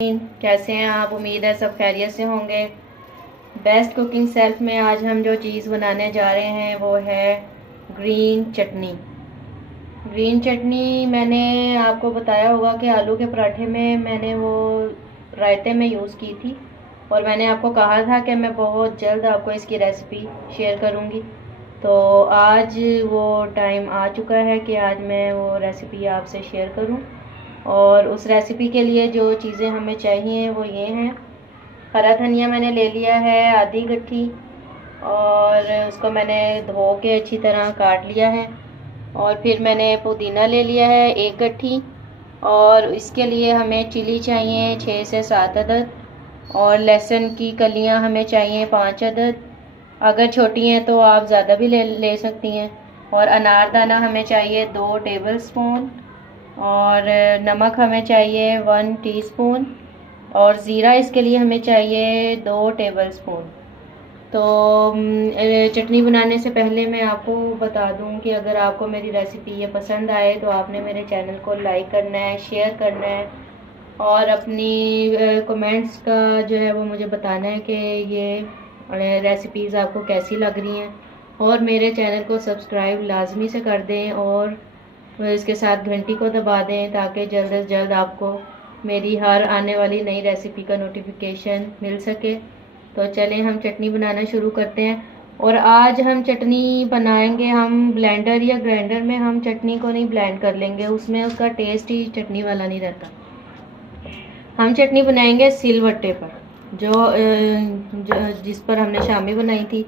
कैसे हैं आप? उम्मीद है सब खैरियत से होंगे। बेस्ट कुकिंग सेल्फ में आज हम जो चीज़ बनाने जा रहे हैं वो है ग्रीन चटनी। ग्रीन चटनी मैंने आपको बताया होगा कि आलू के पराठे में मैंने वो रायते में यूज़ की थी, और मैंने आपको कहा था कि मैं बहुत जल्द आपको इसकी रेसिपी शेयर करूँगी। तो आज वो टाइम आ चुका है कि आज मैं वो रेसिपी आपसे शेयर करूँ। और उस रेसिपी के लिए जो चीज़ें हमें चाहिए वो ये हैं। हरा धनिया मैंने ले लिया है आधी गट्ठी, और उसको मैंने धो के अच्छी तरह काट लिया है। और फिर मैंने पुदीना ले लिया है एक गट्ठी, और इसके लिए हमें चिली चाहिए 6 से 7 अदद, और लहसुन की कलियां हमें चाहिए 5 अदद। अगर छोटी हैं तो आप ज़्यादा भी ले सकती हैं। और अनारदाना हमें चाहिए 2 टेबलस्पून, और नमक हमें चाहिए 1 टीस्पून, और ज़ीरा इसके लिए हमें चाहिए 2 टेबलस्पून। तो चटनी बनाने से पहले मैं आपको बता दूं कि अगर आपको मेरी रेसिपी ये पसंद आए तो आपने मेरे चैनल को लाइक करना है, शेयर करना है, और अपनी कमेंट्स का जो है वो मुझे बताना है कि ये रेसिपीज़ आपको कैसी लग रही हैं। और मेरे चैनल को सब्सक्राइब लाजमी से कर दें, और इसके साथ घंटी को दबा दें ताकि जल्द से जल्द आपको मेरी हर आने वाली नई रेसिपी का नोटिफिकेशन मिल सके। तो चलें हम चटनी बनाना शुरू करते हैं। और आज हम चटनी बनाएंगे, हम ब्लेंडर या ग्राइंडर में हम चटनी को नहीं ब्लेंड कर लेंगे, उसमें उसका टेस्ट ही चटनी वाला नहीं रहता। हम चटनी बनाएंगे सिलवट्टे पर, जिस पर हमने शामी बनाई थी।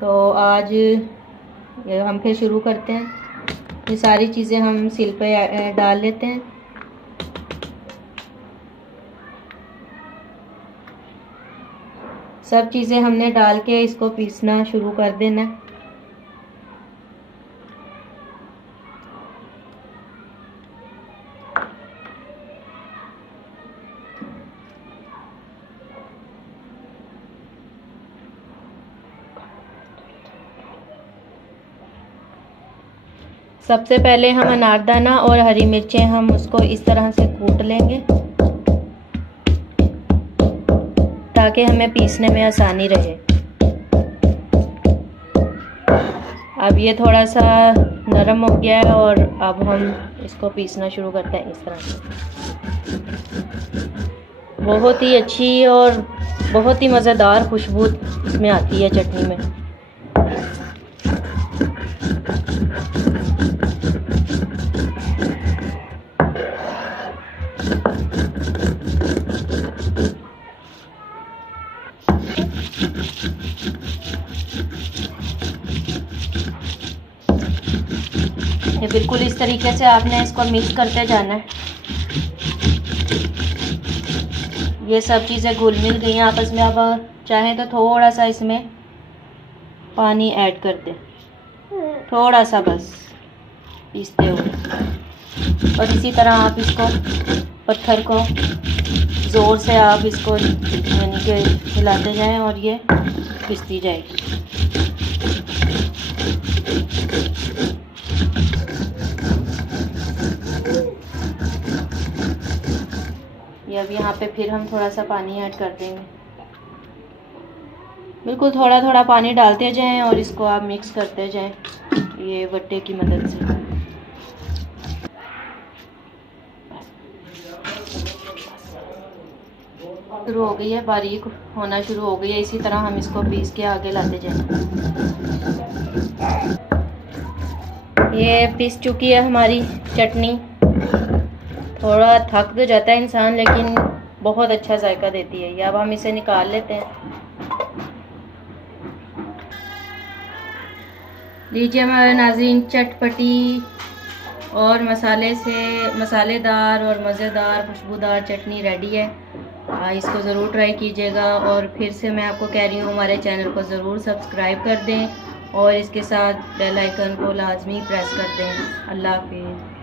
तो आज हम फिर शुरू करते हैं। ये सारी चीज़ें हम सिल पे डाल लेते हैं। सब चीज़ें हमने डाल के इसको पीसना शुरू कर देना। सबसे पहले हम अनारदाना और हरी मिर्चें हम उसको इस तरह से कूट लेंगे ताकि हमें पीसने में आसानी रहे। अब ये थोड़ा सा नरम हो गया है, और अब हम इसको पीसना शुरू करते हैं इस तरह से। बहुत ही अच्छी और बहुत ही मज़ेदार खुशबू इसमें आती है चटनी में। ये बिल्कुल इस तरीके से आपने इसको मिक्स करते जाना है। ये सब चीज़ें घुल मिल गई हैं आपस में। अब चाहें तो थोड़ा सा इसमें पानी ऐड कर दें, थोड़ा सा बस पीसते हुए। और इसी तरह आप इसको पत्थर को ज़ोर से आप इसको यानी कि हिलाते जाएं और ये पिसती जाएगी। ये अब यहाँ पे फिर हम थोड़ा सा पानी ऐड कर देंगे। बिल्कुल थोड़ा थोड़ा पानी डालते जाएं और इसको आप मिक्स करते जाएं ये वट्टे की मदद से। शुरू हो गई है, बारीक होना शुरू हो गई है। इसी तरह हम इसको पीस के आगे लाते जाएं। ये पीस चुकी है हमारी चटनी। थोड़ा थक तो जाता है इंसान, लेकिन बहुत अच्छा जायका देती है ये। अब हम इसे निकाल लेते हैं। लीजिए हमारे नाज़रीन, चटपटी और मसालेदार और मज़ेदार खुशबूदार चटनी रेडी है। इसको ज़रूर ट्राई कीजिएगा। और फिर से मैं आपको कह रही हूँ, हमारे चैनल को ज़रूर सब्सक्राइब कर दें, और इसके साथ बेल आइकन को लाजमी प्रेस कर दें। अल्लाह हाफिज़।